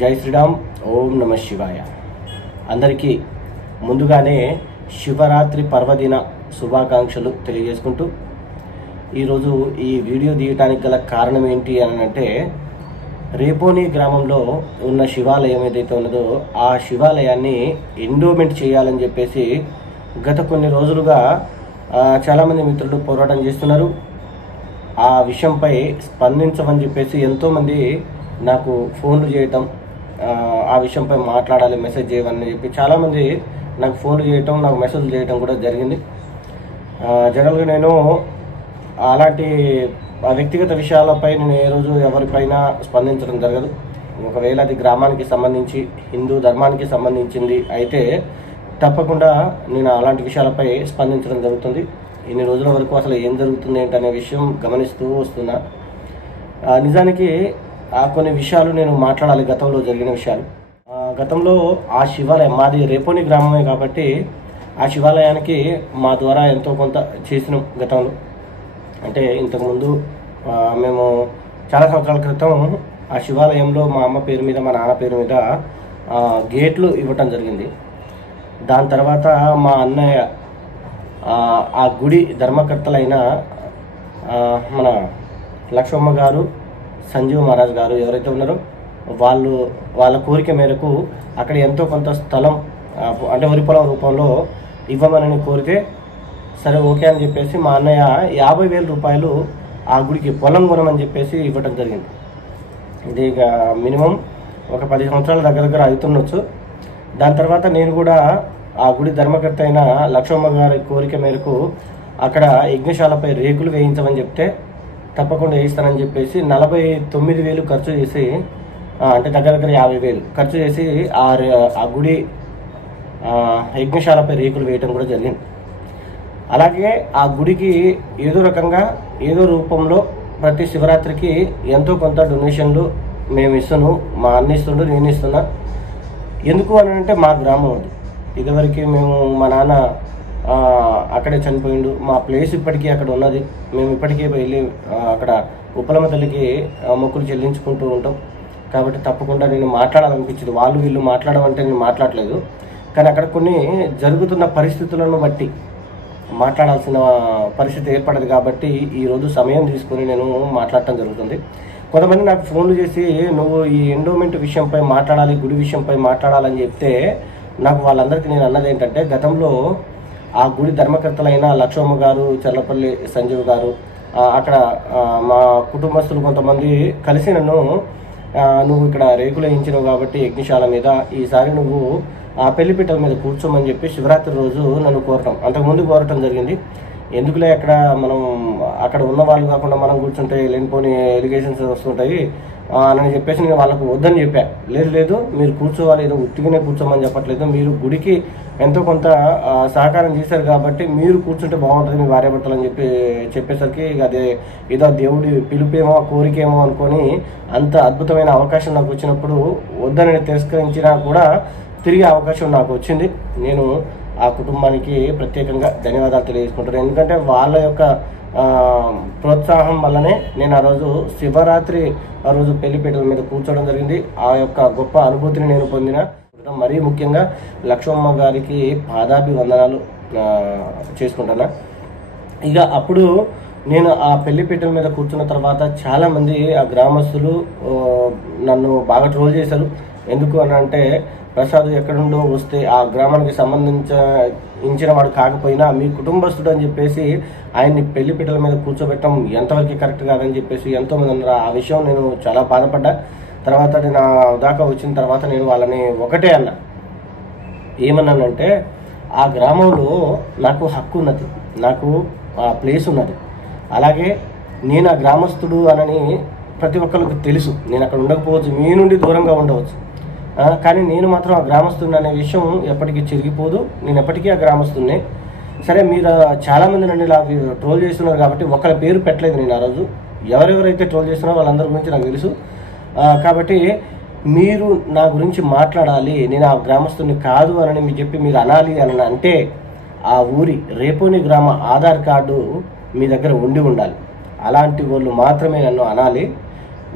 జై శ్రీరామ్. ఓం నమ శివాయ. అందరికీ ముందుగానే శివరాత్రి పర్వదిన శుభాకాంక్షలు తెలియజేసుకుంటూ ఈరోజు ఈ వీడియో తీయడానికి గల కారణం ఏంటి అని అంటే, రేపోని గ్రామంలో ఉన్న శివాలయం ఏదైతే ఉన్నదో ఆ శివాలయాన్ని ఎండోమెంట్ చేయాలని చెప్పేసి గత కొన్ని రోజులుగా చాలామంది మిత్రులు పోరాటం చేస్తున్నారు. ఆ విషయంపై స్పందించమని చెప్పేసి ఎంతోమంది నాకు ఫోన్లు చేయటం, ఆ విషయంపై మాట్లాడాలి మెసేజ్ చేయమని చెప్పి చాలామంది నాకు ఫోన్లు చేయటం, నాకు మెసేజ్లు చేయటం కూడా జరిగింది. జనరల్గా నేను అలాంటి వ్యక్తిగత విషయాలపై నేను ఏ రోజు ఎవరిపైన స్పందించడం జరగదు. ఒకవేళ అది గ్రామానికి సంబంధించి హిందూ ధర్మానికి సంబంధించింది అయితే తప్పకుండా నేను అలాంటి విషయాలపై స్పందించడం జరుగుతుంది. ఇన్ని రోజుల వరకు అసలు ఏం జరుగుతుంది ఏంటనే విషయం గమనిస్తూ వస్తున్నా. నిజానికి కొన్ని విషయాలు నేను మాట్లాడాలి, గతంలో జరిగిన విషయాలు. గతంలో ఆ శివాలయం మాది రేపోని గ్రామమే కాబట్టి ఆ శివాలయానికి మా ద్వారా ఎంతో కొంత చేసినాం గతంలో. అంటే ఇంతకుముందు మేము చాలా సంవత్సరాల క్రితం ఆ శివాలయంలో మా అమ్మ పేరు మీద మా నాన్న పేరు మీద గేట్లు ఇవ్వటం జరిగింది. దాని తర్వాత మా అన్నయ్య ఆ గుడి ధర్మకర్తలైన మన లక్ష్మమ్మ గారు, సంజీవ్ మహారాజ్ గారు ఎవరైతే ఉన్నారో వాళ్ళ కోరిక మేరకు అక్కడ ఎంతో కొంత స్థలం అంటే వరి పొలం రూపంలో ఇవ్వమని కోరితే సరే ఓకే అని చెప్పేసి మా అన్నయ్య 50,000 రూపాయలు ఆ గుడికి పొలం కొనమని చెప్పేసి ఇవ్వటం జరిగింది. ఇది ఇక మినిమం ఒక 10 సంవత్సరాల దగ్గర అవుతుండొచ్చు. దాని తర్వాత నేను కూడా ఆ గుడి ధర్మకర్త అయిన లక్ష్మమ్మ గారి కోరిక మేరకు అక్కడ యజ్ఞశాలపై రేకులు వేయించమని చెప్తే తప్పకుండా వేయిస్తానని చెప్పేసి 49,000 ఖర్చు చేసి, అంటే దగ్గర 50,000 ఖర్చు చేసి ఆ గుడి యజ్ఞశాలపై రేకులు వేయటం కూడా జరిగింది. అలాగే ఆ గుడికి ఏదో రకంగా ఏదో రూపంలో ప్రతి శివరాత్రికి ఎంతో కొంత డొనేషన్లు మేము ఇస్తున్నాం, మా అన్న ఇస్తుండు, నేను ఇస్తున్నా. ఎందుకు అని అంటే మా గ్రామం అది. ఇదివరకు మేము మా నాన్న అక్కడే చనిపోయిండు, మా ప్లేస్ ఇప్పటికీ అక్కడ ఉన్నది. మేము ఇప్పటికీ వెళ్ళి అక్కడ ఉప్పలమ్మ తల్లికి మొక్కులు చెల్లించుకుంటూ ఉంటాం. కాబట్టి తప్పకుండా నేను మాట్లాడాలనిపించింది. వాళ్ళు వీళ్ళు మాట్లాడమంటే నేను మాట్లాడలేదు, కానీ అక్కడ కొన్ని జరుగుతున్న పరిస్థితులను బట్టి మాట్లాడాల్సిన పరిస్థితి ఏర్పడదు. కాబట్టి ఈరోజు సమయం తీసుకొని నేను మాట్లాడటం జరుగుతుంది. కొంతమంది నాకు ఫోన్లు చేసి నువ్వు ఈ ఎండోమెంట్ విషయంపై మాట్లాడాలి, గుడి విషయంపై మాట్లాడాలని చెప్తే నాకు వాళ్ళందరికీ నేను అన్నది ఏంటంటే, గతంలో ఆ గుడి ధర్మకర్తలైన లక్ష్మమ్మ గారు, చర్లపల్లి సంజీవ్ గారు, అక్కడ మా కుటుంబస్తులు కొంతమంది కలిసి నన్ను నువ్వు ఇక్కడ రేకులు వేయించినావు కాబట్టి యజ్ఞశాల మీద ఈసారి నువ్వు ఆ పెళ్లిపీటల మీద కూర్చోమని చెప్పి శివరాత్రి రోజు నన్ను కోరటం, అంతకుముందు కోరటం జరిగింది. ఎందుకులే అక్కడ ఉన్న వాళ్ళు కాకుండా మనం కూర్చుంటే లేనిపోని ఎలిగేషన్స్ వస్తుంటాయి అని చెప్పేసి నేను వాళ్ళకు వద్దని చెప్పా. లేదు మీరు కూర్చోవాలి, ఏదో ఉత్తిగానే కూర్చోమని చెప్పట్లేదు, మీరు గుడికి ఎంతో కొంత సహకారం చేశారు కాబట్టి మీరు కూర్చుంటే బాగుంటుంది మీ భార్యాభర్తలు అని చెప్పేసరికి అదే ఏదో దేవుడి పిలుపేమో కోరికేమో అనుకొని అంత అద్భుతమైన అవకాశం నాకు వచ్చినప్పుడు వద్దని తిరస్కరించినా కూడా తిరిగి అవకాశం నాకు వచ్చింది. నేను ఆ కుటుంబానికి ప్రత్యేకంగా ధన్యవాదాలు తెలియజేసుకుంటాను. ఎందుకంటే వాళ్ళ యొక్క ప్రోత్సాహం వల్లనే నేను ఆ రోజు శివరాత్రి ఆ రోజు పెళ్లిపీటల మీద కూర్చోవడం జరిగింది. ఆ యొక్క గొప్ప అనుభూతిని నేను పొందిన. మరీ ముఖ్యంగా లక్ష్మమ్మ గారికి పాదాభివందనాలు చేసుకుంటున్నా. ఇక అప్పుడు నేను ఆ పెళ్లిపీటల మీద కూర్చున్న తర్వాత చాలామంది ఆ గ్రామస్తులు నన్ను బాగా ట్రోల్ చేశారు. ఎందుకు అని అంటే, ప్రసాద్ ఎక్కడుండో వస్తే ఆ గ్రామానికి సంబంధించిన వాడు కాకపోయినా మీ కుటుంబస్తుడు అని చెప్పేసి ఆయన్ని పెళ్లిపీటల మీద కూర్చోబెట్టడం ఎంతవరకు కరెక్ట్ కాదని చెప్పేసి ఎంతోమంది అన్నారు. ఆ విషయం నేను చాలా బాధపడ్డా. తర్వాత నేను దాకా వచ్చిన తర్వాత నేను వాళ్ళని ఒకటే అన్నా, ఏమన్నానంటే, ఆ గ్రామంలో నాకు హక్కు ఉన్నది, నాకు ఆ ప్లేస్ ఉన్నది. అలాగే నేను ఆ గ్రామస్తుడు అనని ప్రతి ఒక్కరికి తెలుసు. నేను అక్కడ ఉండకపోవచ్చు, మీ నుండి దూరంగా ఉండవచ్చు, కానీ నేను మాత్రం ఆ గ్రామస్తుడిని అనే విషయం ఎప్పటికీ చెరిగిపోదు. నేను ఎప్పటికీ ఆ గ్రామస్తుడిని. సరే, మీరు చాలామంది నన్ను ఇలా ట్రోల్ చేస్తున్నారు కాబట్టి ఒకరి పేరు పెట్టలేదు నేను ఆ రోజు. ఎవరెవరైతే ట్రోల్ చేస్తున్నారో వాళ్ళందరి గురించి నాకు తెలుసు. కాబట్టి మీరు నా గురించి మాట్లాడాలి, నేను ఆ గ్రామస్తుడిని కాదు అని చెప్పి మీరు అనాలి అని అంటే ఆ ఊరి రేపోని గ్రామ ఆధార్ కార్డు మీ దగ్గర ఉండాలి. అలాంటి వాళ్ళు మాత్రమే నన్ను అనాలి.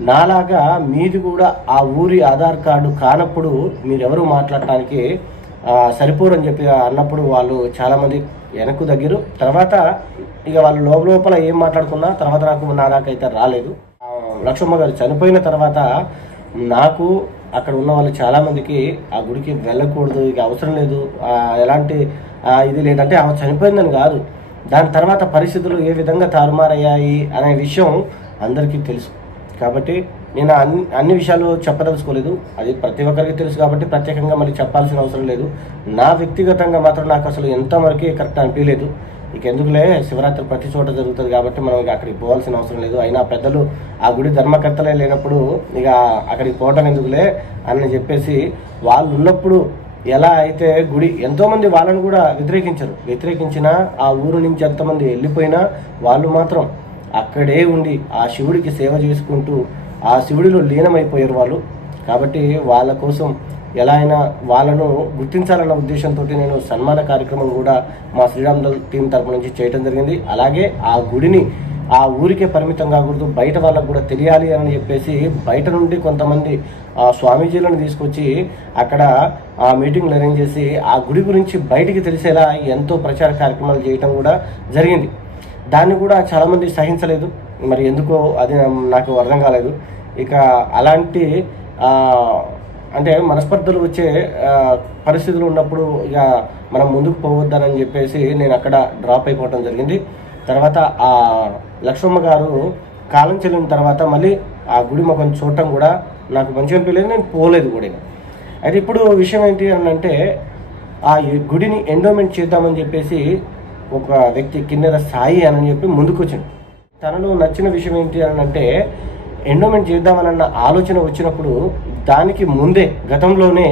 నాలాగా మీది కూడా ఆ ఊరి ఆధార్ కార్డు కానప్పుడు మీరెవరు మాట్లాడటానికి సరిపోరని చెప్పి అన్నప్పుడు వాళ్ళు చాలామంది వెనక్కు దగ్గర. తర్వాత ఇక వాళ్ళు లోపల ఏం మాట్లాడుకున్నా తర్వాత నా దాకైతే రాలేదు. లక్ష్మమ్మ గారు చనిపోయిన తర్వాత నాకు అక్కడ ఉన్న వాళ్ళు చాలామందికి ఆ గుడికి వెళ్ళకూడదు, ఇక అవసరం లేదు, ఎలాంటి ఇది లేదంటే ఆమె చనిపోయిందని కాదు, దాని తర్వాత పరిస్థితులు ఏ విధంగా తారుమారయ్యాయి అనే విషయం అందరికీ తెలుసు. కాబట్టి నేను అన్ని విషయాలు చెప్పదలుచుకోలేదు, అది ప్రతి ఒక్కరికి తెలుసు కాబట్టి ప్రత్యేకంగా మరి చెప్పాల్సిన అవసరం లేదు. నా వ్యక్తిగతంగా మాత్రం నాకు అసలు ఎంతవరకు కరెక్ట్ అనిపించలేదు. ఇక ఎందుకులే, శివరాత్రి ప్రతి చోట జరుగుతుంది కాబట్టి మనం ఇక అక్కడికి పోవాల్సిన అవసరం లేదు, అయినా పెద్దలు ఆ గుడి ధర్మకర్తలే లేనప్పుడు ఇక అక్కడికి పోవటం ఎందుకులే అని చెప్పేసి వాళ్ళు ఉన్నప్పుడు ఎలా అయితే గుడి ఎంతోమంది వాళ్ళని కూడా వ్యతిరేకించినా ఆ ఊరు నుంచి ఎంతమంది వెళ్ళిపోయినా వాళ్ళు మాత్రం అక్కడే ఉండి ఆ శివుడికి సేవ చేసుకుంటూ ఆ శివుడిలో లీనమైపోయారు వాళ్ళు. కాబట్టి వాళ్ళ కోసం ఎలా అయినా వాళ్ళను గుర్తించాలన్న ఉద్దేశంతో నేను సన్మాన కార్యక్రమం కూడా మా శ్రీరామ్ టీం తరపు నుంచి చేయడం జరిగింది. అలాగే ఆ గుడిని ఆ ఊరికే పరిమితం కాకూడదు, బయట వాళ్ళకు కూడా తెలియాలి అని చెప్పేసి బయట నుండి కొంతమంది స్వామీజీలను తీసుకొచ్చి అక్కడ ఆ మీటింగ్లు అరేంజ్ చేసి ఆ గుడి గురించి బయటికి తెలిసేలా ఎంతో ప్రచార కార్యక్రమాలు చేయటం కూడా జరిగింది. దాన్ని కూడా చాలామంది సహించలేదు, మరి ఎందుకో అది నాకు అర్థం కాలేదు. ఇక అలాంటి అంటే మనస్పర్ధలు వచ్చే పరిస్థితులు ఉన్నప్పుడు ఇక మనం ముందుకు పోవద్దని చెప్పేసి నేను అక్కడ డ్రాప్ అయిపోవడం జరిగింది. తర్వాత ఆ లక్ష్మమ్మ గారు కాలం చెల్లిన తర్వాత మళ్ళీ ఆ గుడి ముఖం చూడటం కూడా నాకు మంచిగా అనిపించలేదు, నేను పోలేదు కూడా. అయితే ఇప్పుడు విషయం ఏంటి అని అంటే ఆ గుడిని ఎండోమెంట్ చేద్దామని చెప్పేసి ఒక వ్యక్తి కిన్నెర సాయి అని చెప్పి ముందుకు వచ్చింది. తనలో నచ్చిన విషయం ఏంటి అని అంటే ఎండోమెంట్ చేద్దామనన్న ఆలోచన వచ్చినప్పుడు దానికి ముందే గతంలోనే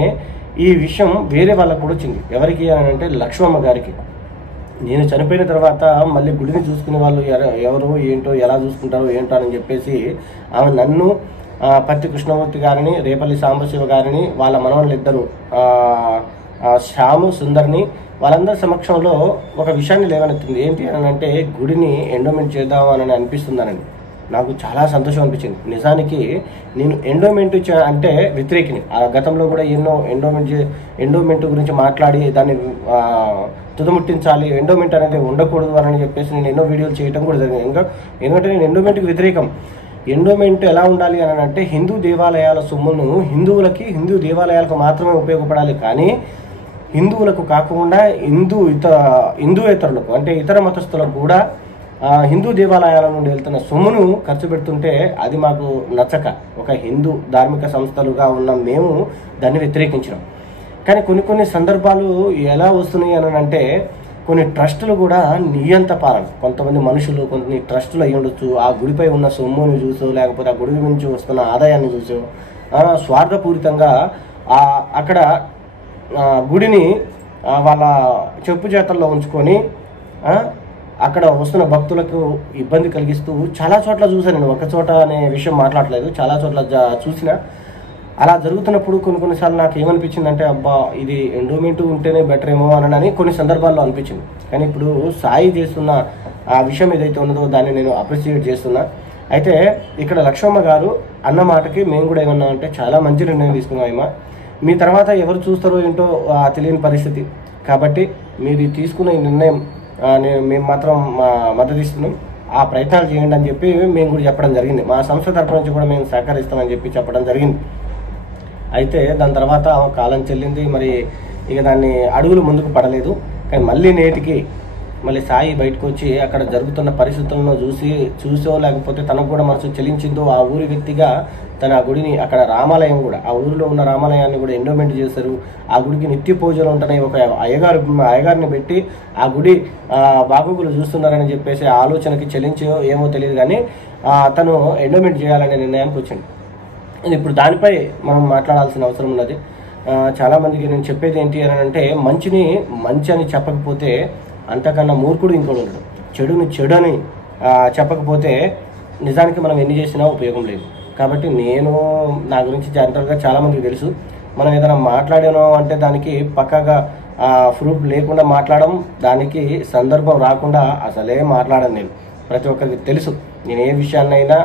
ఈ విషయం వేరే వాళ్ళకు కూడా వచ్చింది. ఎవరికి అని అంటే లక్ష్మమ్మ గారికి. నేను చనిపోయిన తర్వాత మళ్ళీ గుడిని చూసుకునే వాళ్ళు ఎవరు ఏంటో ఎలా చూసుకుంటారో ఏంటో అని చెప్పేసి ఆమె నన్ను పత్తి కృష్ణమూర్తి గారిని రేపల్లి సాంబశివ గారిని వాళ్ళ మనవళ్ళు ఇద్దరు శ్యాము సుందర్ని వాళ్ళందరి సమక్షంలో ఒక విషయాన్ని లేవనెత్తింది. ఏంటి అని అంటే గుడిని ఎండోమెంట్ చేద్దామని అనిపిస్తుందనండి. నాకు చాలా సంతోషం అనిపించింది. నిజానికి నేను ఎండోమెంట్ అంటే వ్యతిరేకిని. ఆ గతంలో కూడా ఎన్నో ఎండోమెంట్ గురించి మాట్లాడి దాన్ని తుదముట్టించాలి, ఎండోమెంట్ అనేది ఉండకూడదు అని చెప్పేసి నేను ఎన్నో వీడియోలు చేయడం కూడా జరిగింది. ఎందుకంటే నేను ఎండోమెంట్కి వ్యతిరేకం. ఎండోమెంట్ ఎలా ఉండాలి అని అంటే హిందూ దేవాలయాల సొమ్మును హిందూ దేవాలయాలకు మాత్రమే ఉపయోగపడాలి, కానీ హిందువులకు కాకుండా హిందూయేతరులకు అంటే ఇతర మతస్థులకు కూడా హిందూ దేవాలయాల నుండి వెళ్తున్న సొమ్మును ఖర్చు పెడుతుంటే అది మాకు నచ్చక ఒక హిందూ ధార్మిక సంస్థలుగా ఉన్న మేము దాన్ని వ్యతిరేకించినాం. కానీ కొన్ని సందర్భాలు ఎలా వస్తున్నాయి అని అంటే కొన్ని ట్రస్టులు కూడా నియంత పాలన, కొంతమంది మనుషులు కొన్ని ట్రస్టులు అయ్యి ఉండొచ్చు, ఆ గుడిపై ఉన్న సొమ్ముని చూసో లేకపోతే ఆ గుడి నుంచి వస్తున్న ఆదాయాన్ని చూసో స్వార్థపూరితంగా అక్కడ గుడిని వాళ్ళ చెప్పు చేతల్లో ఉంచుకొని అక్కడ వస్తున్న భక్తులకు ఇబ్బంది కలిగిస్తూ చాలా చోట్ల చూసాను. నేను ఒక చోట అనే విషయం మాట్లాడలేదు, చాలా చోట్ల చూసిన. అలా జరుగుతున్నప్పుడు కొన్నిసార్లు నాకు ఏమనిపించిందంటే అబ్బా ఇది ఎండోమెంట్ ఉంటేనే బెటర్ ఏమో అని కొన్ని సందర్భాల్లో అనిపించింది. కానీ ఇప్పుడు సాయి చేస్తున్న ఆ విషయం ఏదైతే ఉన్నదో దాన్ని నేను అప్రిషియేట్ చేస్తున్నా. అయితే ఇక్కడ లక్ష్మమ్మ గారు అన్న మాటకి మేము కూడా ఏమన్నా అంటే చాలా మంచి నిర్ణయం తీసుకున్నామమ్మా, మీ తర్వాత ఎవరు చూస్తారో ఏంటో తెలియని పరిస్థితి, కాబట్టి మీరు తీసుకున్న ఈ నిర్ణయం మేము మాత్రం మద్దతు ఇస్తున్నాం, ఆ ప్రయత్నాలు చేయండి అని చెప్పి మేము కూడా చెప్పడం జరిగింది. మా సంస్థ తరపు నుంచి కూడా మేము సహకరిస్తామని చెప్పి చెప్పడం జరిగింది. అయితే దాని తర్వాత కాలం చెల్లింది, మరి ఇక దాన్ని అడుగులు ముందుకు పడలేదు. కానీ మళ్ళీ నేటికి మళ్ళీ సాయి బయటకు వచ్చి అక్కడ జరుగుతున్న పరిస్థితులను చూసో లేకపోతే తనకు కూడా మనసు చెల్లించిందో ఆ ఊరి వ్యక్తిగా తన ఆ గుడిని అక్కడ రామాలయం కూడా ఆ ఊరిలో ఉన్న రామాలయాన్ని కూడా ఎండోమెంట్ చేశారు. ఆ గుడికి నిత్య పూజలు ఉంటున్నాయి, ఒక అయ్యగారిని పెట్టి ఆ గుడి బాగోగులు చూస్తున్నారని చెప్పేసి ఆలోచనకి చెల్లించో ఏమో తెలియదు, కానీ తను ఎండోమెంట్ చేయాలనే నిర్ణయానికి వచ్చింది. ఇప్పుడు దానిపై మనం మాట్లాడాల్సిన అవసరం ఉన్నది. చాలామందికి నేను చెప్పేది ఏంటి అని అంటే మంచిని మంచి అని చెప్పకపోతే అంతకన్నా మూర్ఖుడు ఇంకోటి ఉండడు. చెడుని చెడు అని చెప్పకపోతే నిజానికి మనం ఎన్ని చేసినా ఉపయోగం లేదు. కాబట్టి నేను నా గురించి జనరల్గా చాలామందికి తెలుసు, మనం ఏదైనా మాట్లాడాను అంటే దానికి పక్కాగా ప్రూఫ్ లేకుండా మాట్లాడడం, దానికి సందర్భం రాకుండా అసలే మాట్లాడను. నేను ప్రతి ఒక్కరికి తెలుసు, నేను ఏ విషయాన్నైనా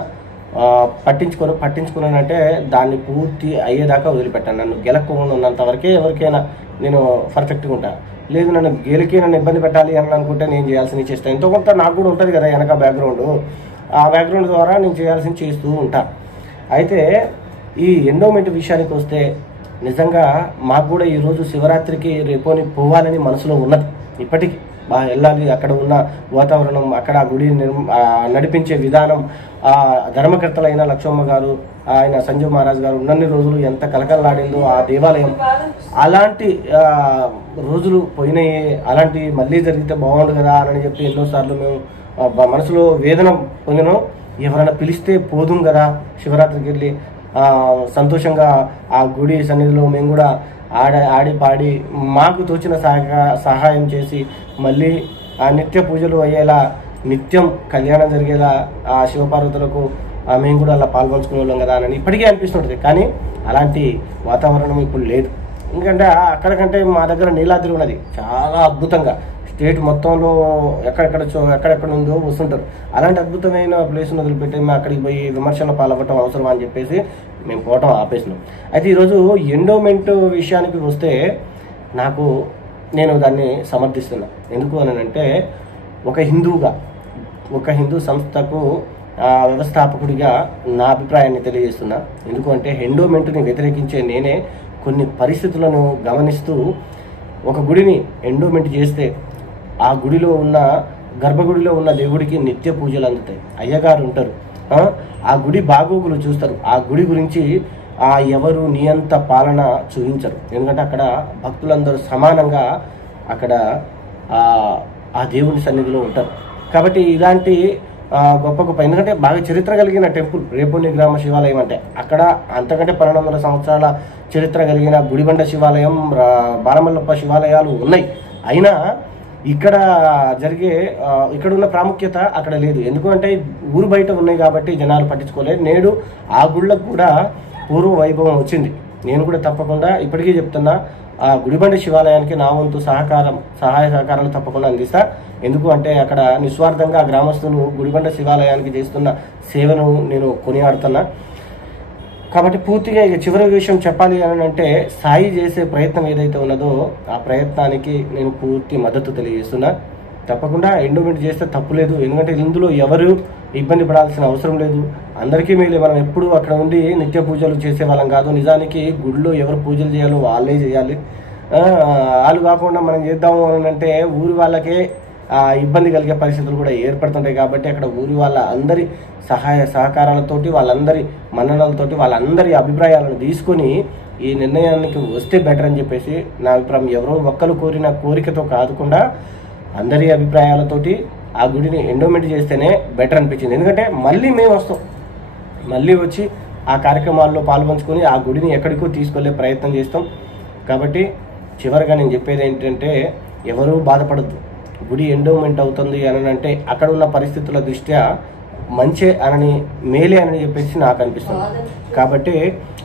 పట్టించుకున్నానంటే దాన్ని పూర్తి అయ్యేదాకా వదిలిపెట్టాను. నన్ను గెలకుండా ఉన్నంత వరకే ఎవరికైనా నేను పర్ఫెక్ట్గా ఉంటాను. లేదు నన్ను నన్ను ఇబ్బంది పెట్టాలి అని అనుకుంటే నేను చేయాల్సింది చేస్తాను. ఎంతో కొంత నాకు కూడా ఉంటుంది కదా వెనక బ్యాక్గ్రౌండ్, ఆ బ్యాక్గ్రౌండ్ ద్వారా నేను చేయాల్సింది చేస్తూ ఉంటాను. అయితే ఈ ఎండోమెంట్ విషయానికి వస్తే నిజంగా మాకు కూడా ఈరోజు శివరాత్రికి రేపోని పోవాలని మనసులో ఉన్నది. ఇప్పటికీ బాగా వెళ్ళాలి. అక్కడ ఉన్న వాతావరణం, అక్కడ ఆ గుడి నడిపించే విధానం, ఆ ధర్మకర్తలైన లక్ష్మమ్మ గారు, ఆయన సంజీవ్ మహారాజ్ గారు ఉన్నన్ని రోజులు ఎంత కలకలలాడిందో ఆ దేవాలయం. అలాంటి రోజులు పోయినాయి, అలాంటి మళ్ళీ జరిగితే బాగుండు కదా అని చెప్పి ఎన్నోసార్లు మేము మనసులో వేదన పొందినాం. ఎవరైనా పిలిస్తే పోదుం కదా శివరాత్రికి వెళ్ళి సంతోషంగా ఆ గుడి సన్నిధిలో మేము కూడా ఆడి పాడి మాకు తోచిన సహాయం చేసి మళ్ళీ ఆ నిత్య పూజలు అయ్యేలా, నిత్యం కళ్యాణం జరిగేలా ఆ శివపార్వతులకు మేము కూడా అలా పాల్గొంచుకునే వాళ్ళం కదా అని ఇప్పటికీ అనిపిస్తుంటుంది. కానీ అలాంటి వాతావరణం ఇప్పుడు లేదు. ఎందుకంటే అక్కడికంటే మా దగ్గర నీలాద్రి ఉన్నది, చాలా అద్భుతంగా స్టేట్ మొత్తంలో ఎక్కడెక్కడ ఉందో వస్తుంటారు. అలాంటి అద్భుతమైన ప్లేస్ను వదిలిపెట్టి మేము అక్కడికి పోయి విమర్శల పాల్గొనడం అవసరం అని చెప్పేసి మేము పోవటం ఆపేసినాం. అయితే ఈరోజు ఎండోమెంట్ విషయానికి వస్తే నేను దాన్ని సమర్థిస్తున్నా. ఎందుకు అని అంటే ఒక హిందూ సంస్థకు వ్యవస్థాపకుడిగా నా అభిప్రాయాన్ని తెలియజేస్తున్నా. ఎందుకు అంటే ఎండోమెంట్ని వ్యతిరేకించే నేనే కొన్ని పరిస్థితులను గమనిస్తూ ఒక గుడిని ఎండోమెంట్ చేస్తే ఆ గుడిలో ఉన్న గర్భగుడిలో ఉన్న దేవుడికి నిత్య పూజలు అందుతాయి. అయ్యగారు ఉంటారు, ఆ గుడి బాగోగులు చూస్తారు. ఆ గుడి గురించి ఎవరు నియంత పాలన చూపించరు. ఎందుకంటే అక్కడ భక్తులందరూ సమానంగా అక్కడ ఆ దేవుని సన్నిధిలో ఉంటారు. కాబట్టి ఇలాంటి గొప్ప ఎందుకంటే బాగా చరిత్ర కలిగిన టెంపుల్ రేపొన్ని గ్రామ శివాలయం అంటే అక్కడ అంతకంటే 1200 సంవత్సరాల చరిత్ర కలిగిన గుడిబండ శివాలయం, బాలమల్లప్ప శివాలయాలు ఉన్నాయి. అయినా ఇక్కడ ఉన్న ప్రాముఖ్యత అక్కడ లేదు. ఎందుకంటే ఊరు బయట ఉన్నాయి కాబట్టి జనాలు పట్టించుకోలేదు. నేడు ఆ గుళ్ళకు కూడా పూర్వ వైభవం వచ్చింది. నేను కూడా తప్పకుండా ఇప్పటికీ చెప్తున్నా, ఆ గుడిబండ శివాలయానికి నా వంతు సహాయ సహకారాలు తప్పకుండా అందిస్తా. ఎందుకు అంటే అక్కడ నిస్వార్థంగా గ్రామస్తులు గుడిబండ శివాలయానికి చేస్తున్న సేవను నేను కొనియాడుతున్నా. కాబట్టి పూర్తిగా ఇక చివరి విషయం చెప్పాలి అని అంటే సాయి చేసే ప్రయత్నం ఏదైతే ఉన్నదో ఆ ప్రయత్నానికి నేను పూర్తి మద్దతు తెలియజేస్తున్నా. తప్పకుండా ఎండోమెంట్ చేస్తే తప్పు లేదు. ఎందుకంటే ఇందులో ఎవరు ఇబ్బంది పడాల్సిన అవసరం లేదు. అందరికీ మేలే. మనం ఎప్పుడు అక్కడ ఉండి నిత్య పూజలు చేసే వాళ్ళం కాదు. నిజానికి గుడిలో ఎవరు పూజలు చేయాలో వాళ్ళే చేయాలి. వాళ్ళు కాకుండా మనం చేద్దాము అని అంటే ఊరి వాళ్ళకే ఇబ్బంది కలిగే పరిస్థితులు కూడా ఏర్పడుతుంటాయి. కాబట్టి అక్కడ ఊరి వాళ్ళ అందరి సహాయ సహకారాలతోటి, వాళ్ళందరి మన్ననలతోటి, వాళ్ళందరి అభిప్రాయాలను తీసుకొని ఈ నిర్ణయానికి వస్తే బెటర్ అని చెప్పేసి నా అభిప్రాయం. ఎవరో ఒక్కరు కోరిన కోరికతో కాకుండా అందరి అభిప్రాయాలతోటి ఆ గుడిని ఎండోమెంట్ చేస్తేనే బెటర్ అనిపించింది. ఎందుకంటే మళ్ళీ మేము వస్తాం, మళ్ళీ వచ్చి ఆ కార్యక్రమాల్లో పాల్పంచుకొని ఆ గుడిని ఎక్కడికో తీసుకెళ్లే ప్రయత్నం చేస్తాం. కాబట్టి చివరిగా నేను చెప్పేది ఏంటంటే ఎవరూ బాధపడద్దు. గుడి ఎండోమెంట్ అవుతుంది అని అంటే అక్కడ ఉన్న పరిస్థితుల దృష్ట్యా మంచే అనని మేలే అని చెప్పేసి నాకు అనిపిస్తుంది. కాబట్టి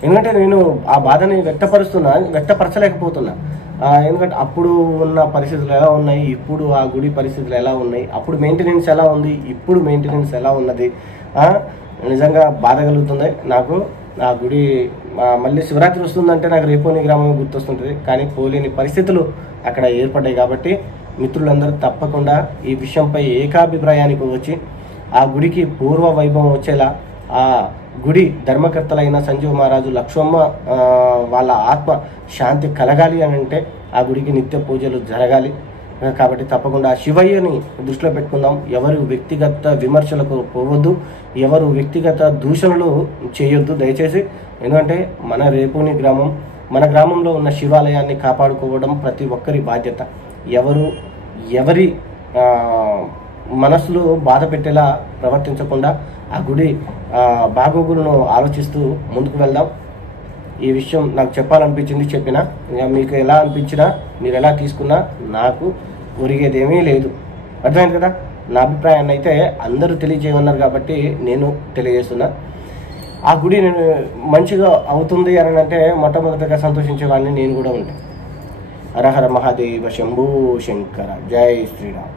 ఎందుకంటే నేను ఆ బాధని వ్యక్తపరచలేకపోతున్నా. ఎందుకంటే అప్పుడు ఉన్న పరిస్థితులు ఎలా ఉన్నాయి, ఇప్పుడు ఆ గుడి పరిస్థితులు ఎలా ఉన్నాయి, అప్పుడు మెయింటెనెన్స్ ఎలా ఉంది, ఇప్పుడు మెయింటెనెన్స్ ఎలా ఉన్నది, నిజంగా బాధ కలుగుతుంది నాకు. ఆ గుడి మళ్ళీ శివరాత్రి వస్తుందంటే నాకు రేపోని గ్రామం గుర్తొస్తుంటుంది. కానీ పోలేని పరిస్థితులు అక్కడ ఏర్పడ్డాయి. కాబట్టి మిత్రులందరూ తప్పకుండా ఈ విషయంపై ఏకాభిప్రాయానికి వచ్చి ఆ గుడికి పూర్వ వైభవం వచ్చేలా, ఆ గుడి ధర్మకర్తలైన సంజీవ్ మహారాజు, లక్ష్మమ్మ వాళ్ళ ఆత్మ శాంతి కలగాలి అని అంటే ఆ గుడికి నిత్య పూజలు జరగాలి. కాబట్టి తప్పకుండా శివయ్యని దృష్టిలో పెట్టుకుందాం. ఎవరు వ్యక్తిగత విమర్శలకు పోవద్దు, ఎవరు వ్యక్తిగత దూషణలు చేయొద్దు దయచేసి. ఎందుకంటే మన రేపోని గ్రామం, మన గ్రామంలో ఉన్న శివాలయాన్ని కాపాడుకోవడం ప్రతి ఒక్కరి బాధ్యత. ఎవరి మనసులో బాధ పెట్టేలా ప్రవర్తించకుండా ఆ గుడి బాగోగులను ఆలోచిస్తూ ముందుకు వెళ్దాం. ఈ విషయం నాకు చెప్పాలనిపించింది, చెప్పినా. మీకు ఎలా అనిపించినా, మీరు ఎలా తీసుకున్నా నాకు ఒరిగేదేమీ లేదు. అర్థమైంది కదా? నా అభిప్రాయాన్ని అయితే అందరూ తెలియజేయమన్నారు కాబట్టి నేను తెలియజేస్తున్నా. ఆ గుడి నేను మంచిగా అవుతుంది అని అంటే మొట్టమొదటిగా సంతోషించేవాడిని నేను కూడా ఉంటాను. హర హర మహాదేవ శంభూ శంకర, జై శ్రీరామ్.